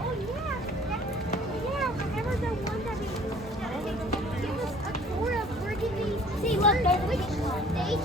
Oh yeah, remember the one that we give us a tour of where did we see? Look, which stage?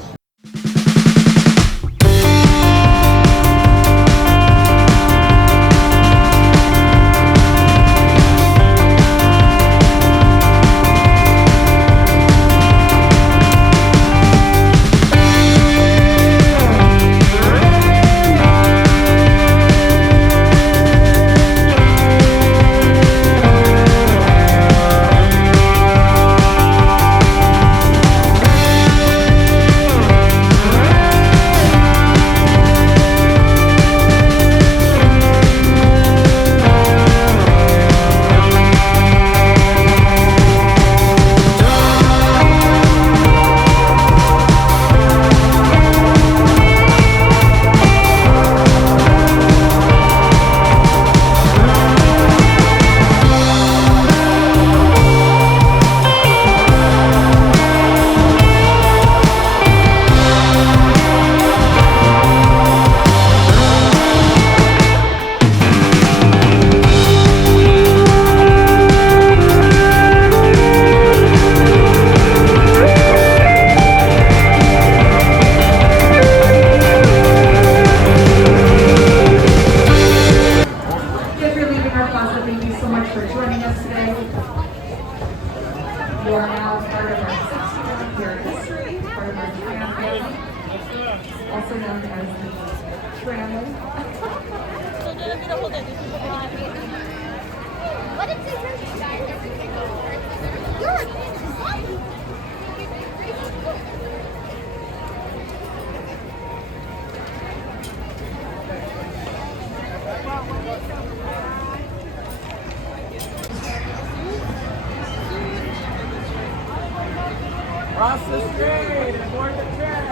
You are now part of our 60-year history, part of our tram family, also known as the Tramley. What did you do, guys? You're a kid. Cross the street and board the tram.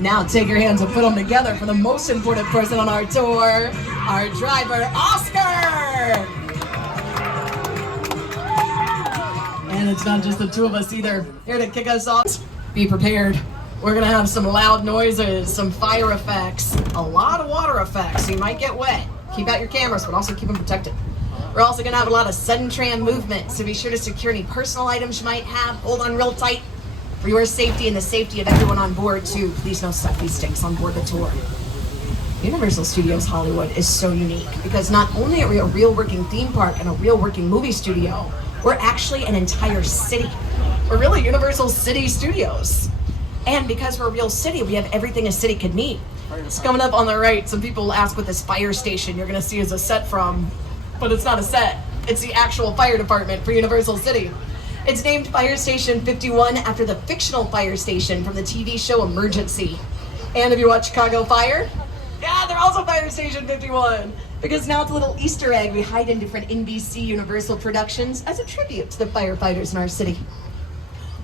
Now take your hands and put them together for the most important person on our tour, our driver, Oscar! And it's not just the two of us either. Here to kick us off. Be prepared. We're gonna have some loud noises, some fire effects, a lot of water effects, so you might get wet. Keep out your cameras, but also keep them protected. We're also gonna have a lot of sudden tram movement, so be sure to secure any personal items you might have. Hold on real tight for your safety and the safety of everyone on board too. Please no selfie sticks on board the tour. Universal Studios Hollywood is so unique because not only are we a real working theme park and a real working movie studio, we're actually an entire city. We're really Universal City Studios. And because we're a real city, we have everything a city could need. It's coming up on the right. Some people ask what this fire station you're gonna see is a set from, but it's not a set. It's the actual fire department for Universal City. It's named Fire Station 51 after the fictional fire station from the TV show Emergency. And if you watch Chicago Fire, yeah, they're also Fire Station 51. Because now it's a little Easter egg we hide in different NBC Universal productions as a tribute to the firefighters in our city.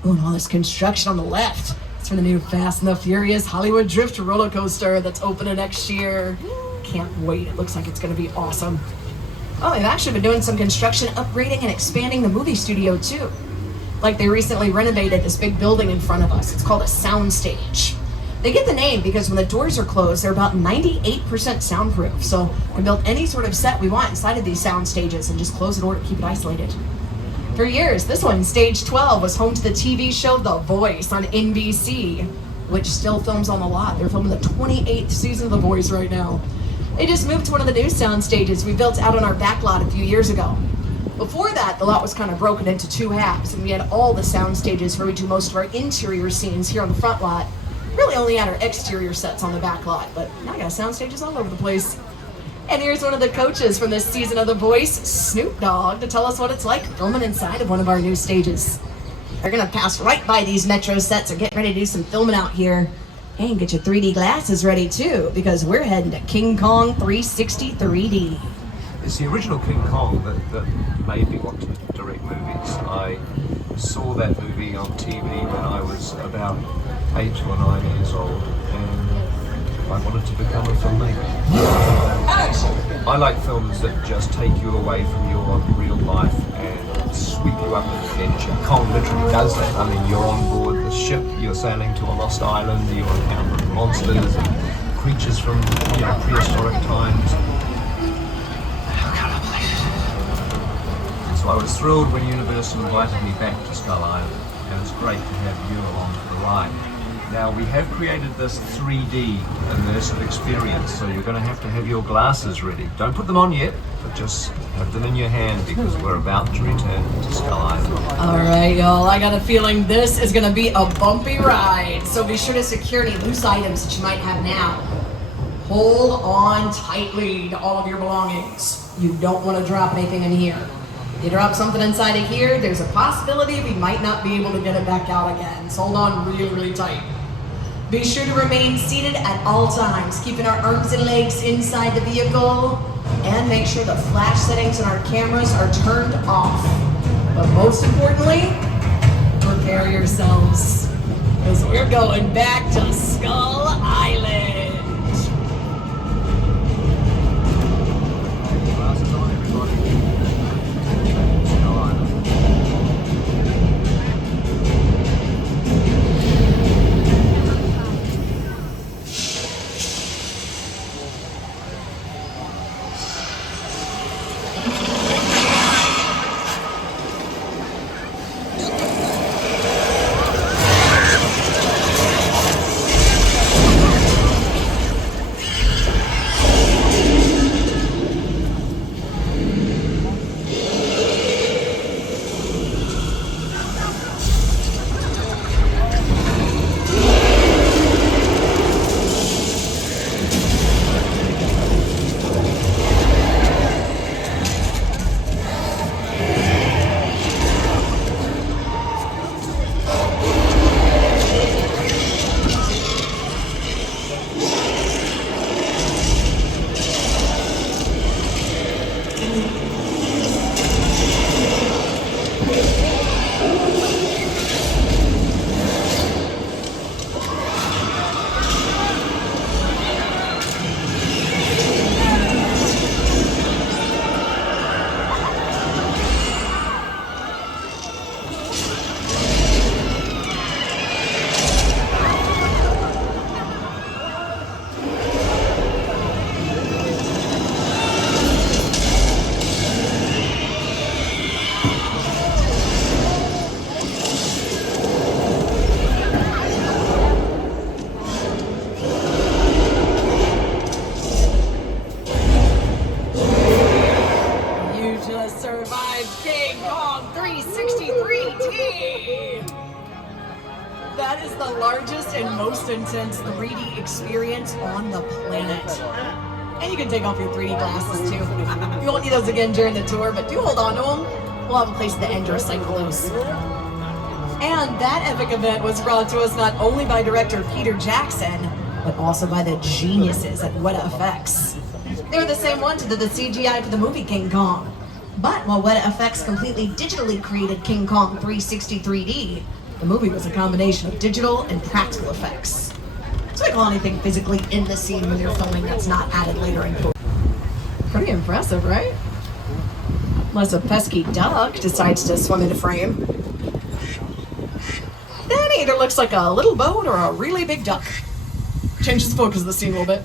Oh, and all this construction on the left. It's for the new Fast and the Furious Hollywood Drift roller coaster that's opening next year. Can't wait. It looks like it's going to be awesome. Oh, they've actually been doing some construction, upgrading and expanding the movie studio too. Like they recently renovated this big building in front of us. It's called a sound stage. They get the name because when the doors are closed, they're about 98% soundproof. So we can build any sort of set we want inside of these sound stages and just close the door to keep it isolated. For years, this one, Stage 12, was home to the TV show The Voice on NBC, which still films on the lot. They're filming the 28th season of The Voice right now. They just moved to one of the new sound stages we built out on our back lot a few years ago. Before that, the lot was kind of broken into two halves, and we had all the sound stages where we do most of our interior scenes here on the front lot. Really only had our exterior sets on the back lot, but now I got sound stages all over the place. And here's one of the coaches from this season of The Voice, Snoop Dogg, to tell us what it's like filming inside of one of our new stages. They're gonna pass right by these Metro sets and get ready to do some filming out here. And get your 3D glasses ready too, because we're heading to King Kong 360 3D. It's the original King Kong that made me want to direct movies. I saw that movie on TV when I was about 8 or 9 years old, and I wanted to become a filmmaker. I I like films that just take you away from your real life and sweep you up in adventure. Kong literally does that. I mean, you're on board the ship, you're sailing to a lost island, you're encountering monsters and creatures from prehistoric times. So I was thrilled when Universal invited me back to Skull Island, and it's great to have you along for the ride. Now, we have created this 3D immersive experience, so you're going to have your glasses ready. Don't put them on yet, but just have them in your hand because we're about to return to Skull Island. All right, y'all, I got a feeling this is going to be a bumpy ride, so be sure to secure any loose items that you might have now. Hold on tightly to all of your belongings. You don't want to drop anything in here. You drop something inside of here, there's a possibility we might not be able to get it back out again. So hold on really, really tight. Be sure to remain seated at all times, keeping our arms and legs inside the vehicle, and make sure the flash settings on our cameras are turned off. But most importantly, prepare yourselves, because we're going back to Skull Island. Glasses on, everybody. Skull Island. Survive King Kong 363T! That is the largest and most intense 3D experience on the planet. And you can take off your 3D glasses too. You won't need those again during the tour, but do hold on to them. We'll have a place at the end to recycle those. And that epic event was brought to us not only by director Peter Jackson, but also by the geniuses at Weta Effects. They were the same ones that did the CGI for the movie King Kong. But while Weta Effects completely digitally created King Kong 363D, the movie was a combination of digital and practical effects. So they call anything physically in the scene when you're filming that's not added later in post. Pretty impressive, right? Unless a pesky duck decides to swim into frame. Then it either looks like a little boat or a really big duck. Changes the focus of the scene a little bit.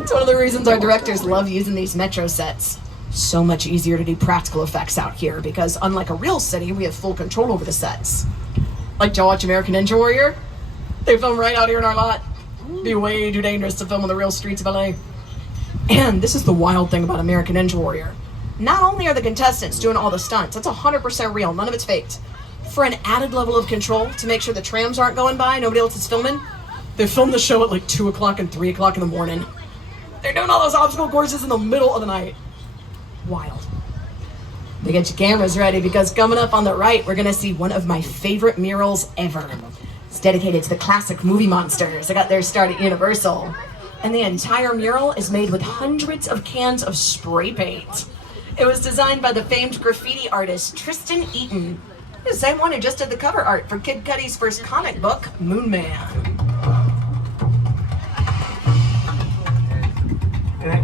It's one of the reasons our directors love using these metro sets. So much easier to do practical effects out here because unlike a real city, we have full control over the sets. Like, y'all watch American Ninja Warrior? They film right out here in our lot. It'd be way too dangerous to film on the real streets of LA. And this is the wild thing about American Ninja Warrior. Not only are the contestants doing all the stunts, that's 100% real, none of it's faked. For an added level of control to make sure the trams aren't going by, nobody else is filming, they film the show at like 2 o'clock and 3 o'clock in the morning. They're doing all those obstacle courses in the middle of the night. Wild. But get your cameras ready because coming up on the right, we're gonna see one of my favorite murals ever. It's dedicated to the classic movie monsters that got their start at Universal. And the entire mural is made with hundreds of cans of spray paint. It was designed by the famed graffiti artist Tristan Eaton, the same one who just did the cover art for Kid Cudi's first comic book, Moon Man.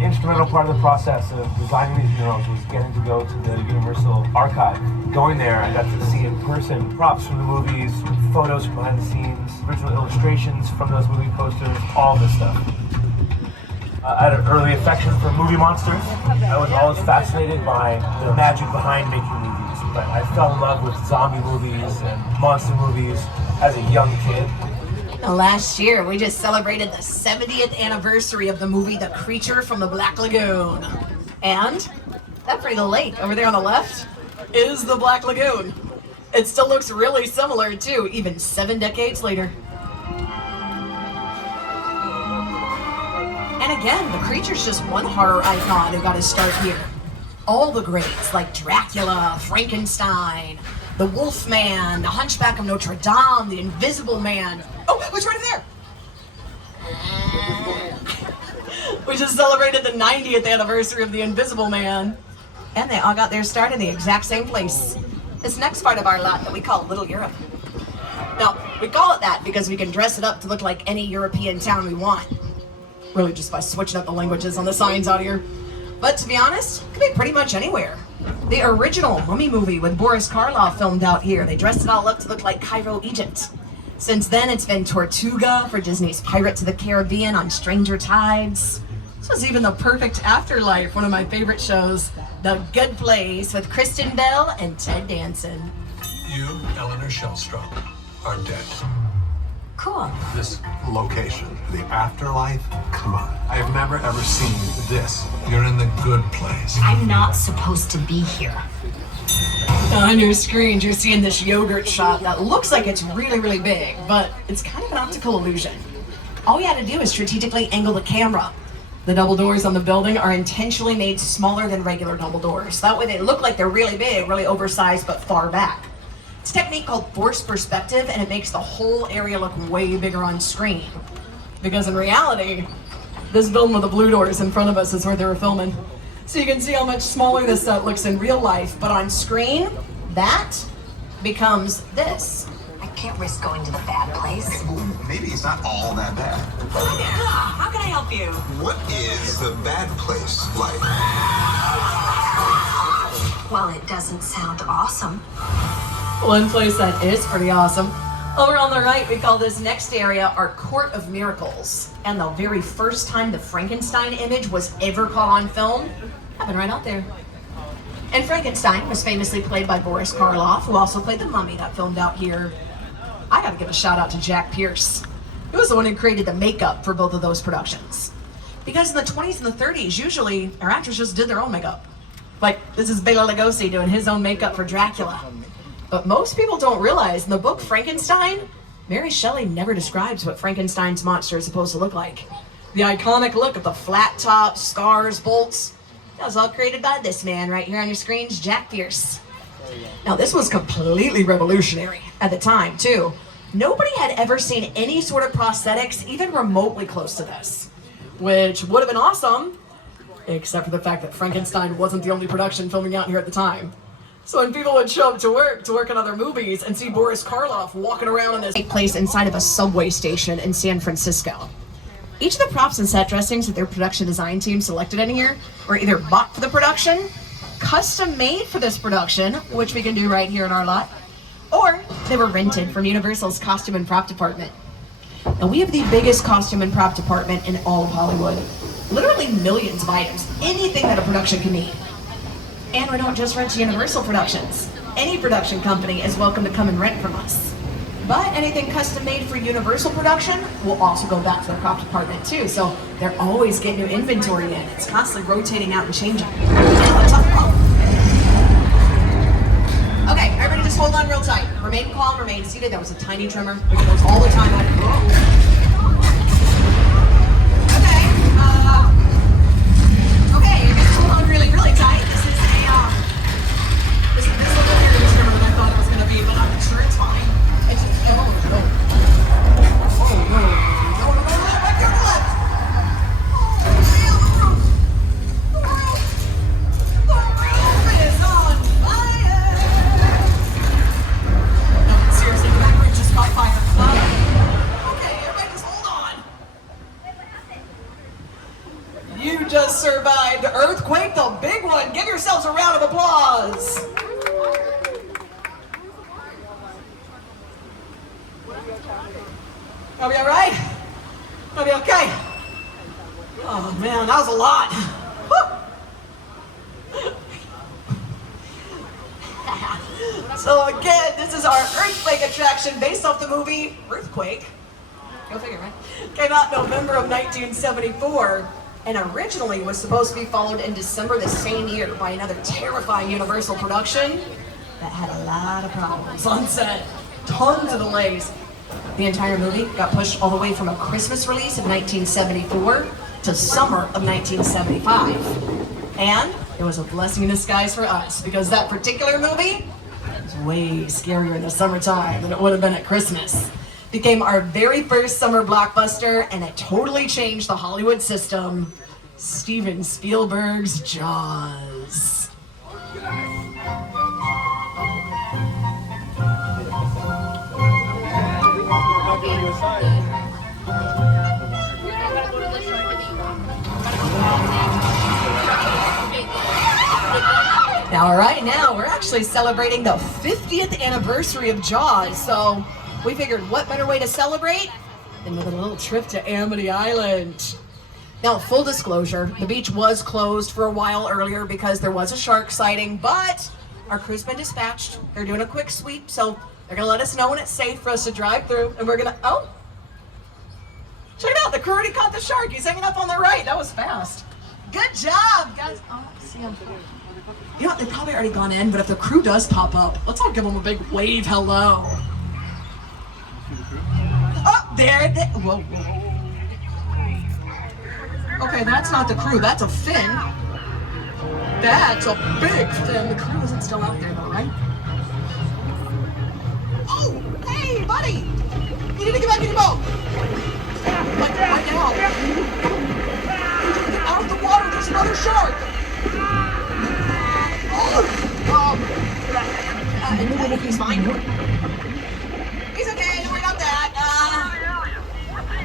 instrumental part of the process of designing these murals was getting to go to the Universal Archive. Going there, I got to see in person props from the movies, photos from behind the scenes, original illustrations from those movie posters, all this stuff. I had an early affection for movie monsters. I was always fascinated by the magic behind making movies, but I fell in love with zombie movies and monster movies as a young kid. Last year, we just celebrated the 70th anniversary of the movie The Creature from the Black Lagoon. And that pretty little lake over there on the left is the Black Lagoon. It still looks really similar too, even 7 decades later. And again, The Creature's just one horror icon who got his start here. All the greats like Dracula, Frankenstein, the Wolfman, the Hunchback of Notre Dame, the Invisible Man. Oh, it's right there! We just celebrated the 90th anniversary of the Invisible Man. And they all got their start in the exact same place. This next part of our lot that we call Little Europe. Now, we call it that because we can dress it up to look like any European town we want. Really just by switching up the languages on the signs out here. But to be honest, it could be pretty much anywhere. The original Mummy movie with Boris Karloff filmed out here. They dressed it all up to look like Cairo, Egypt. Since then, it's been Tortuga for Disney's Pirates of the Caribbean on Stranger Tides. This was even the perfect afterlife, one of my favorite shows, The Good Place with Kristen Bell and Ted Danson. You, Eleanor Shellstrom, are dead. Cool. This location, the afterlife, come on. I have never ever seen this. You're in the good place. I'm not supposed to be here. On your screens, you're seeing this yogurt shop that looks like it's really, really big, but it's kind of an optical illusion. All we had to do is strategically angle the camera. The double doors on the building are intentionally made smaller than regular double doors. That way they look like they're really big, really oversized, but far back. It's a technique called forced perspective, and it makes the whole area look way bigger on screen. Because in reality, this building with the blue doors in front of us is where they were filming. So you can see how much smaller this set looks in real life, but on screen, that becomes this. I can't risk going to the bad place. Maybe it's not all that bad. How can I help you? What is the bad place like? Well, it doesn't sound awesome. One place that is pretty awesome. Over on the right, we call this next area our Court of Miracles. And the very first time the Frankenstein image was ever caught on film happened right out there. And Frankenstein was famously played by Boris Karloff, who also played the Mummy that filmed out here. I gotta give a shout out to Jack Pierce. He was the one who created the makeup for both of those productions. Because in the 20s and the 30s, usually our actors just did their own makeup. Like, this is Bela Lugosi doing his own makeup for Dracula. But most people don't realize in the book Frankenstein, Mary Shelley never describes what Frankenstein's monster is supposed to look like. The iconic look of the flat top, scars, bolts, that was all created by this man right here on your screens, Jack Pierce. Now this was completely revolutionary at the time too. Nobody had ever seen any sort of prosthetics even remotely close to this, which would have been awesome, except for the fact that Frankenstein wasn't the only production filming out here at the time. So when people would show up to work on other movies and see Boris Karloff walking around in this take place inside of a subway station in San Francisco. Each of the props and set dressings that their production design team selected in here were either bought for the production, custom made for this production, which we can do right here in our lot, or they were rented from Universal's costume and prop department. Now we have the biggest costume and prop department in all of Hollywood. Literally millions of items, anything that a production can need. And we don't just rent to Universal Productions. Any production company is welcome to come and rent from us. But anything custom made for Universal Production will also go back to their prop department too. So they're always getting new inventory in. It's constantly rotating out and changing. Okay, everybody just hold on real tight. Remain calm, remain seated. That was a tiny tremor. We get those all the time. Okay, just hold on really, really tight. This is a little bigger tremor than I thought it was going to be, but I'm sure it's fine. It's just, Seriously, the back roof just caught fire. Okay, everybody survived Earthquake, the big one. Give yourselves a round of applause. Are we all right? Are we okay? Oh man, that was a lot. So again, this is our Earthquake attraction based off the movie Earthquake. Go figure, right? Came out November of 1974 and originally was supposed to be followed in December the same year by another terrifying Universal production that had a lot of problems on set. Tons of delays. The entire movie got pushed all the way from a Christmas release of 1974 to summer of 1975. And it was a blessing in disguise for us because that particular movie was way scarier in the summertime than it would have been at Christmas. Became our very first summer blockbuster, and it totally changed the Hollywood system. Steven Spielberg's Jaws. Now, right now, we're actually celebrating the 50th anniversary of Jaws, so we figured what better way to celebrate than with a little trip to Amity Island. Now, full disclosure, the beach was closed for a while earlier because there was a shark sighting, but our crew's been dispatched. They're doing a quick sweep, so they're gonna let us know when it's safe for us to drive through, and we're gonna, oh, check it out, the crew already caught the shark. He's hanging up on the right. That was fast. Good job, guys. Oh, I see him. You know what, they've probably already gone in, but if the crew does pop up, let's all give them a big wave hello. Oh, there they, whoa, whoa. Okay, that's not the crew, that's a fin. That's a big fin. The crew isn't still out there though, right? Oh, hey, buddy! You need to get back in your boat! Like, right now. Get out of the water, there's another shark! Oh! He's fine. He's okay, don't worry about that.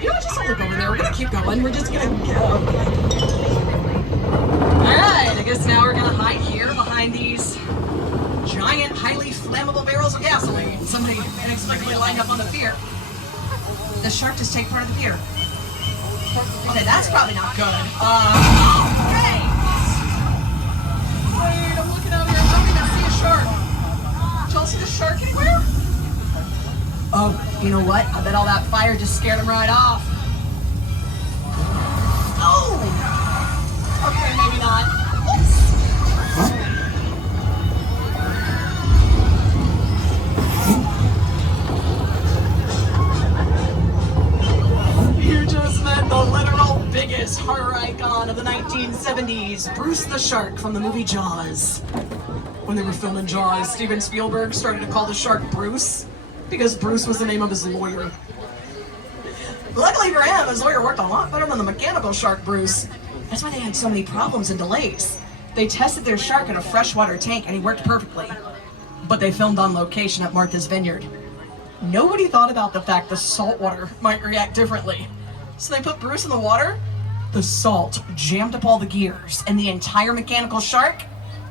You know what, just look over there. We're gonna keep going. We're just gonna go. Alright, I guess now we're gonna hide here behind these giant, highly flammable barrels of gasoline. Somebody inexplicably lined up on the pier. The shark just take part of the pier. Okay, that's probably not good. Okay! Wait, I'm looking out here. I don't even see a shark. Did y'all see the shark anywhere? Oh, you know what? I bet all that fire just scared him right off. Oh! Okay, maybe not. Oops. You just met the literal biggest horror icon of the 1970s, Bruce the Shark from the movie Jaws. When they were filming Jaws, Steven Spielberg started to call the shark Bruce because Bruce was the name of his lawyer. Luckily for him, his lawyer worked a lot better than the mechanical shark Bruce. That's why they had so many problems and delays. They tested their shark in a freshwater tank and he worked perfectly. But they filmed on location at Martha's Vineyard. Nobody thought about the fact the salt water might react differently. So they put Bruce in the water, the salt jammed up all the gears, and the entire mechanical shark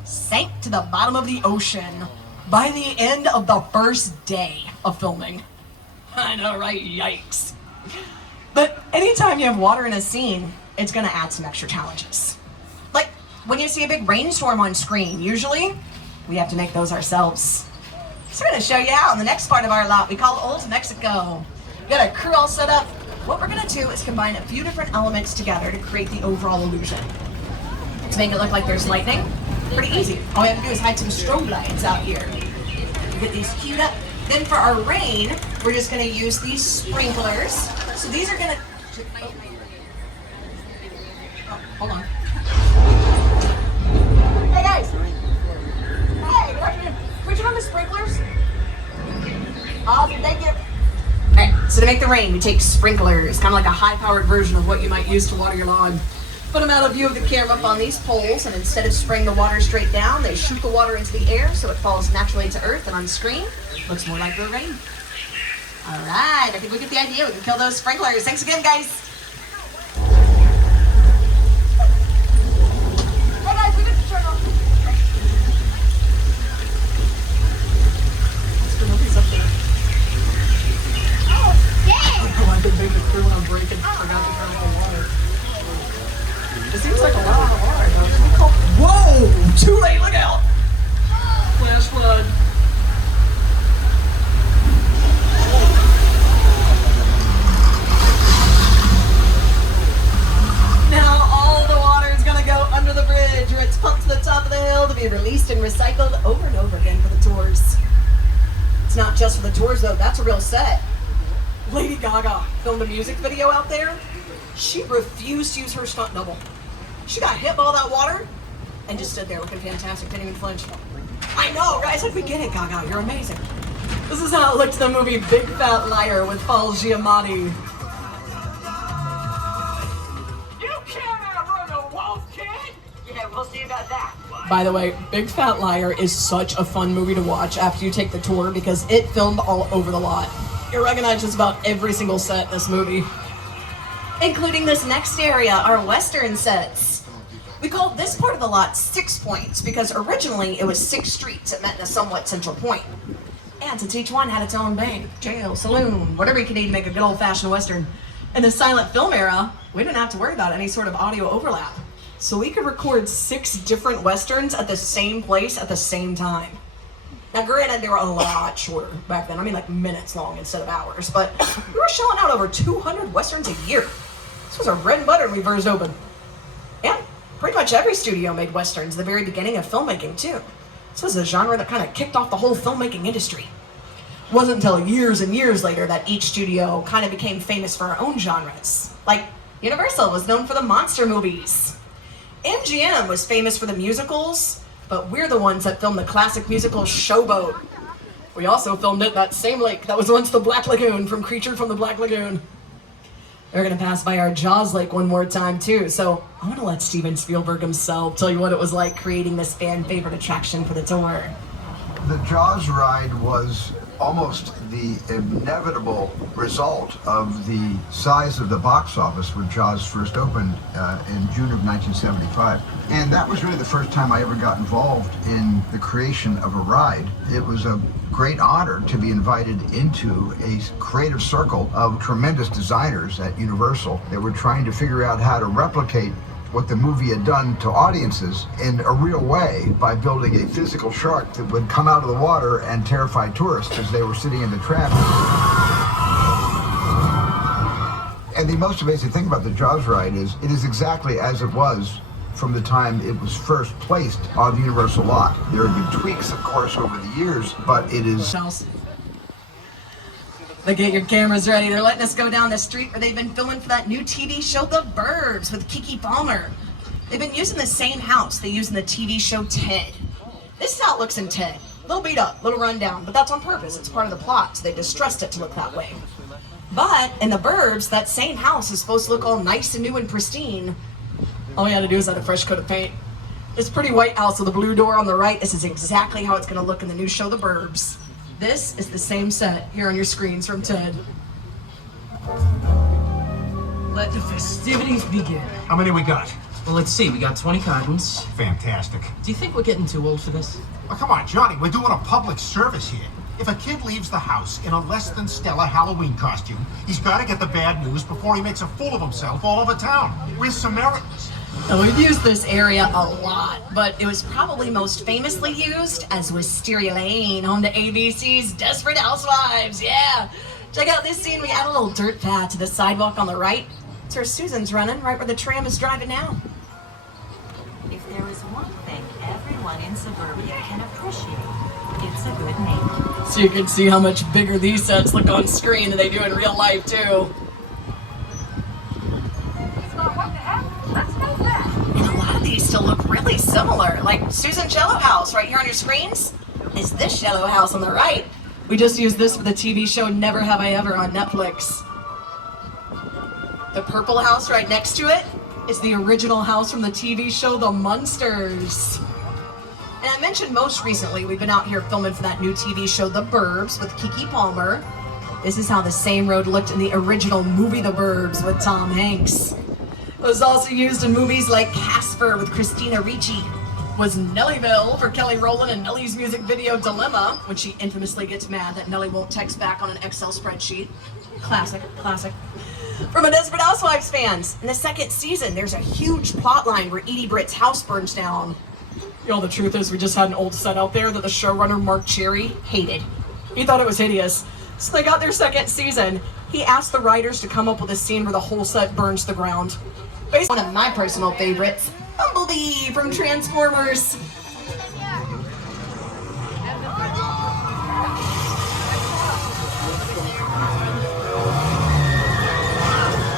sank to the bottom of the ocean by the end of the first day of filming. I know, right? Yikes. But anytime you have water in a scene, it's gonna add some extra challenges. Like when you see a big rainstorm on screen, usually we have to make those ourselves. So we're gonna show you how in the next part of our lot we call Old Mexico. We got our crew all set up. What we're gonna do is combine a few different elements together to create the overall illusion. To make it look like there's lightning, pretty easy. All we have to do is hide some strobe lights out here. Get these queued up. Then for our rain, we're just gonna use these sprinklers. So these are gonna, oh, hold on. Hey guys! Hey, good afternoon. Can we turn on the sprinklers? Awesome, thank you. Alright, so to make the rain, we take sprinklers, kind of like a high-powered version of what you might use to water your lawn. Put them out of view of the camera up on these poles, and instead of spraying the water straight down, they shoot the water into the air so it falls naturally to earth, and on screen, looks more like the rain. Alright, I think we get the idea. We can kill those sprinklers. Thanks again, guys. be released and recycled over and over again for the tours. It's not just for the tours though, that's a real set. Lady Gaga filmed a music video out there. She refused to use her stunt double. She got hit by all that water and just stood there looking fantastic, didn't even flinch. I know, guys, like we get it, Gaga, you're amazing. This is how it looked in the movie Big Fat Liar with Paul Giamatti. You can't outrun a wolf, kid! Yeah, we'll see about that. By the way, Big Fat Liar is such a fun movie to watch after you take the tour because it filmed all over the lot. You recognize just about every single set in this movie. Including this next area, our Western sets. We called this part of the lot 6 Points because originally it was 6 streets that met in a somewhat central point. And since each one had its own bank, jail, saloon, whatever you could need to make a good old-fashioned Western. In the silent film era, we didn't have to worry about any sort of audio overlap. So we could record 6 different Westerns at the same place at the same time. Now granted, they were a lot shorter back then. I mean like minutes long instead of hours. But we were shelling out over 200 Westerns a year. This was our bread and butter when we first opened. And pretty much every studio made Westerns at the very beginning of filmmaking too. This was a genre that kind of kicked off the whole filmmaking industry. It wasn't until years and years later that each studio kind of became famous for our own genres. Like Universal was known for the monster movies. MGM was famous for the musicals, but we're the ones that filmed the classic musical Showboat. We also filmed it at that same lake that was once the Black Lagoon from Creature from the Black Lagoon. We're gonna pass by our Jaws lake one more time too, so I wanna let Steven Spielberg himself tell you what it was like creating this fan favorite attraction for the tour. The Jaws ride was almost the inevitable result of the size of the box office when Jaws first opened in June of 1975. And that was really the first time I ever got involved in the creation of a ride. It was a great honor to be invited into a creative circle of tremendous designers at Universal that were trying to figure out how to replicate what the movie had done to audiences in a real way by building a physical shark that would come out of the water and terrify tourists as they were sitting in the tram. And the most amazing thing about the Jaws ride is it is exactly as it was from the time it was first placed on the Universal lot. There have been tweaks, of course, over the years, but it is... But get your cameras ready. They're letting us go down the street where they've been filming for that new TV show, The Burbs, with Keke Palmer. They've been using the same house they used in the TV show Ted. This is how it looks in Ted. A little beat up, a little run down, but that's on purpose. It's part of the plot, so they distressed it to look that way. But in The Burbs, that same house is supposed to look all nice and new and pristine. All we had to do is add a fresh coat of paint. This pretty white house with a blue door on the right, this is exactly how it's going to look in the new show, The Burbs. This is the same set here on your screens from Ted. Let the festivities begin. How many we got? Well, let's see. We got 20 cartons. Fantastic. Do you think we're getting too old for this? Well, come on, Johnny, we're doing a public service here. If a kid leaves the house in a less than stellar Halloween costume, he's got to get the bad news before he makes a fool of himself all over town. We're Samaritans. Now, we've used this area a lot, but it was probably most famously used as Wisteria Lane, home to ABC's Desperate Housewives. Yeah. Check out this scene. We add a little dirt pad to the sidewalk on the right. It's where Susan's running, right where the tram is driving now. If there is one thing everyone in suburbia can appreciate, it's a good name. So you can see how much bigger these sets look on screen than they do in real life, too. And a lot of these still look really similar. Like Susan's Yellow House right here on your screens is this yellow house on the right. We just used this for the TV show Never Have I Ever on Netflix. The purple house right next to it is the original house from the TV show The Munsters. And I mentioned most recently we've been out here filming for that new TV show The Burbs with Keke Palmer. This is how the same road looked in the original movie The Burbs with Tom Hanks. It was also used in movies like Casper with Christina Ricci. Was Nellyville for Kelly Rowland and Nelly's music video Dilemma, when she infamously gets mad that Nelly won't text back on an Excel spreadsheet. Classic, classic. From a Desperate Housewives fans, in the second season, there's a huge plot line where Edie Britt's house burns down. You know, the truth is we just had an old set out there that the showrunner Mark Cherry hated. He thought it was hideous. So they got their second season. He asked the writers to come up with a scene where the whole set burns to the ground. Based on one of my personal favorites, Bumblebee from Transformers.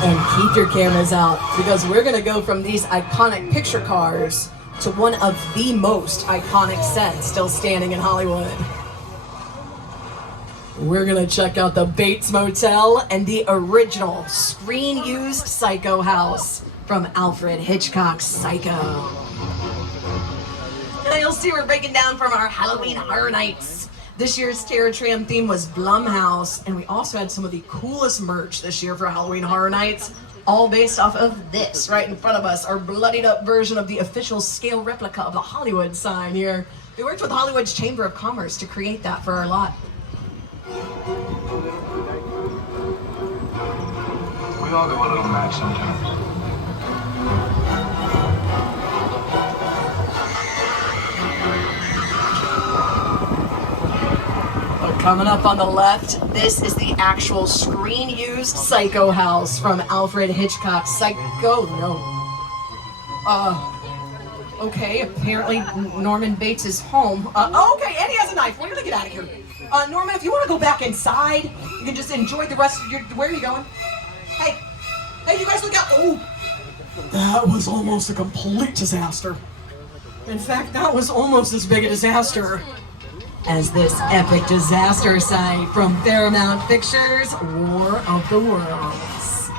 And keep your cameras out, because we're gonna go from these iconic picture cars to one of the most iconic sets still standing in Hollywood. We're gonna check out the Bates Motel and the original screen-used Psycho house from Alfred Hitchcock's Psycho. Now you'll see we're breaking down from our Halloween Horror Nights. This year's Terror Tram theme was Blumhouse, and we also had some of the coolest merch this year for Halloween Horror Nights, all based off of this right in front of us, our bloodied up version of the official scale replica of the Hollywood sign here. We worked with Hollywood's Chamber of Commerce to create that for our lot. We all go a little mad sometimes. Coming up on the left, this is the actual screen-used Psycho house from Alfred Hitchcock's Psycho. No. Okay, apparently Norman Bates is home. Okay, and he has a knife. We're gonna get out of here. Norman, if you want to go back inside, you can just enjoy the rest of your... Where are you going? Hey, you guys look out. Oh, that was almost a complete disaster. In fact, that was almost as big a disaster as this epic disaster site from Paramount Pictures, War of the Worlds.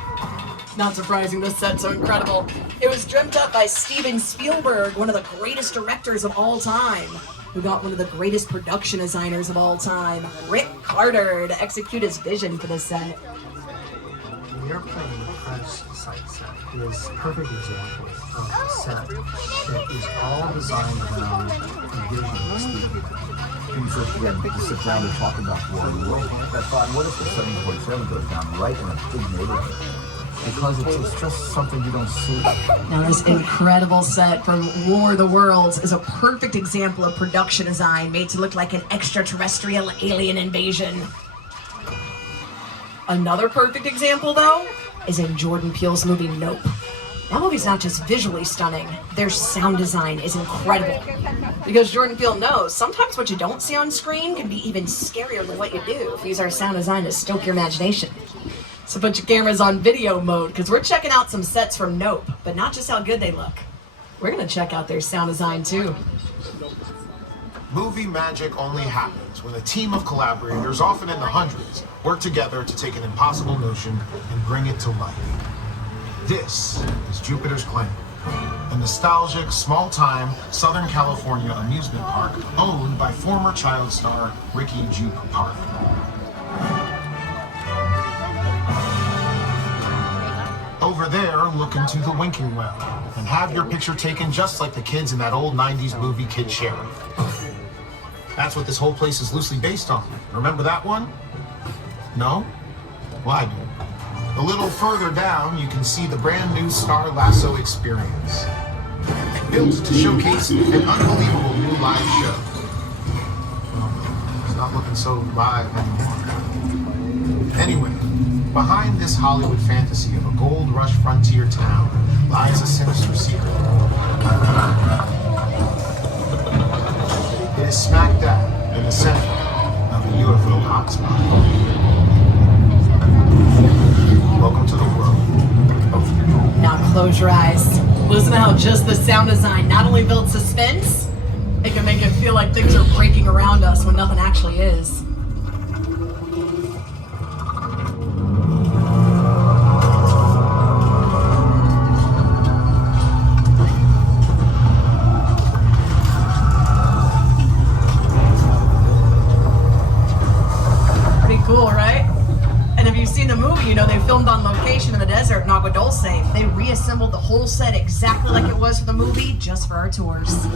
Not surprising, this set's so incredible. It was dreamt up by Steven Spielberg, one of the greatest directors of all time, who got one of the greatest production designers of all time, Rick Carter, to execute his vision for the set. The airplane press site set is a perfect example of a set that is all designed around the vision of Steven. You sit down to talk about war. That's fine. What if the 747 goes down right in a big neighborhood? Because it's just something you don't see. Now this incredible set from War of the Worlds is a perfect example of production design made to look like an extraterrestrial alien invasion. Another perfect example, though, is in Jordan Peele's movie Nope. That movie's not just visually stunning, their sound design is incredible. Because Jordan Peele knows sometimes what you don't see on screen can be even scarier than what you do if you use our sound design to stoke your imagination. So put your cameras on video mode, because we're checking out some sets from Nope, but not just how good they look. We're gonna check out their sound design too. Movie magic only happens when a team of collaborators, often in the hundreds, work together to take an impossible notion and bring it to life. This is Jupiter's Claim, a nostalgic, small-time Southern California amusement park owned by former child star Ricky Jupe Park. Over there, look into the winking well and have your picture taken just like the kids in that old 90s movie Kid Sheriff. That's what this whole place is loosely based on. Remember that one? No? Well, I do. A little further down, you can see the brand new Star Lasso experience. Built to showcase an unbelievable new live show. Well, it's not looking so live anymore. Anyway, behind this Hollywood fantasy of a gold rush frontier town lies a sinister secret. It is smack dab in the center of a UFO hotspot. Welcome to the world. Now close your eyes. Listen to how just the sound design not only builds suspense, it can make it feel like things are breaking around us when nothing actually is. Cool, right? And if you've seen the movie, you know they filmed on location in the desert in Agua Dulce. They reassembled the whole set exactly like it was for the movie, just for our tours.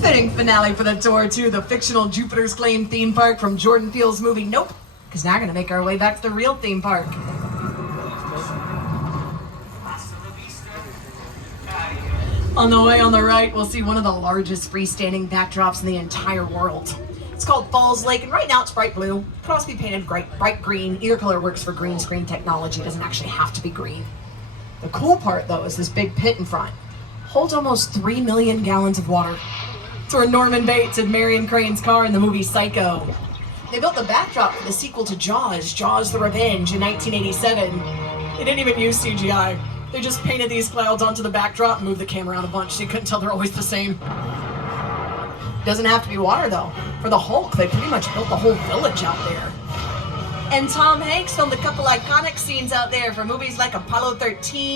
Fitting finale for the tour to the fictional Jupiter's Claim theme park from Jordan Peele's movie Nope, because now we're going to make our way back to the real theme park. On the way on the right, we'll see one of the largest freestanding backdrops in the entire world. It's called Falls Lake, and right now it's bright blue. It could also be painted bright green. Either color works for green screen technology. It doesn't actually have to be green. The cool part, though, is this big pit in front. Holds almost 3 million gallons of water. It's where Norman Bates and Marion Crane's car in the movie Psycho. They built the backdrop for the sequel to Jaws, Jaws the Revenge, in 1987. They didn't even use CGI. They just painted these clouds onto the backdrop and moved the camera around a bunch so you couldn't tell they're always the same. Doesn't have to be water, though. For the Hulk, they pretty much built the whole village out there. And Tom Hanks filmed a couple iconic scenes out there for movies like Apollo 13